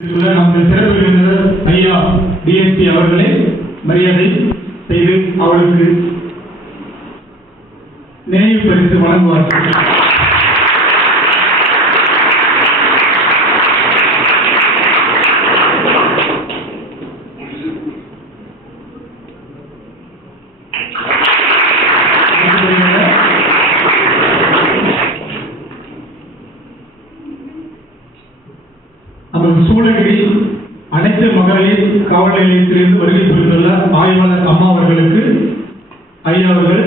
நமது சிறப்பு விருந்தினர் ஐயா டிஎஸ்பி அவர்களை மரியாதை செய்து அவருக்கு நினைவு பரிசு வழங்குவார்கள். நமது சூளகிரி அனைத்து மகளிர் காவல் நிலையத்திலிருந்து வருகை புரிந்துள்ள ஆய்வாளர் அம்மா அவர்களுக்கு ஐயா அவர்கள்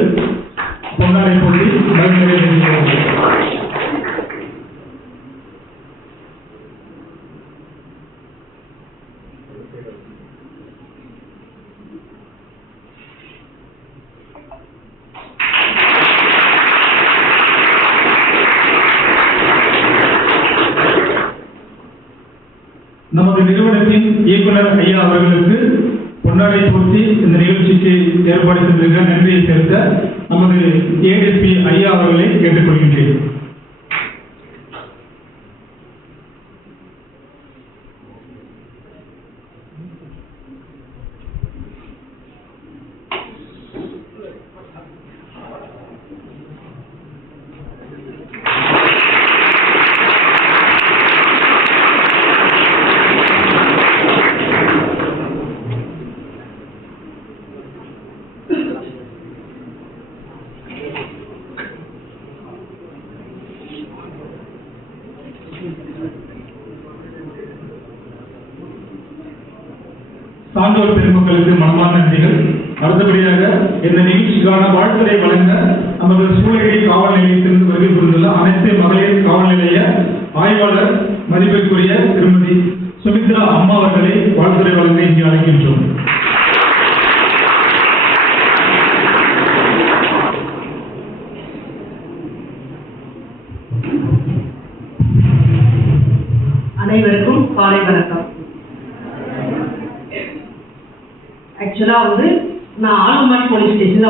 பொன்னாடை போட்டி மரியாதை செய்கிறார்கள். நமது நிறுவனத்தின் இயக்குனர் ஐயா அவர்களுக்கு பொன்னாடை போர்த்தி இந்த நிகழ்ச்சிக்கு ஏற்பாடு செய்திருக்க நன்றியை செலுத்த நமது ஏடிஎஸ்பி ஐயா அவர்களை கேட்டுக்கொள்கின்றேன். சான்றோர் பெருமக்களுக்கு மனமார்ந்த நன்றிகள். அடுத்தபடியாக இந்த நிகழ்ச்சிக்கான வாழ்த்துறை வழங்க நமது சூளகிரி காவல் நிலையத்திலிருந்து வருகை புரிந்துள்ள அனைத்து மகளிர் காவல் நிலைய ஆய்வாளர் மதிப்பிற்குரிய திருமதி சுமித்ரா அம்மா அவர்களை வாழ்த்துறை வழங்க இங்கே அழைக்கின்றோம். அனைவருக்கும் காலை வணக்கம். ஆக்சுவலா நான் ஆலமலை போலீஸ் ஸ்டேஷன்ல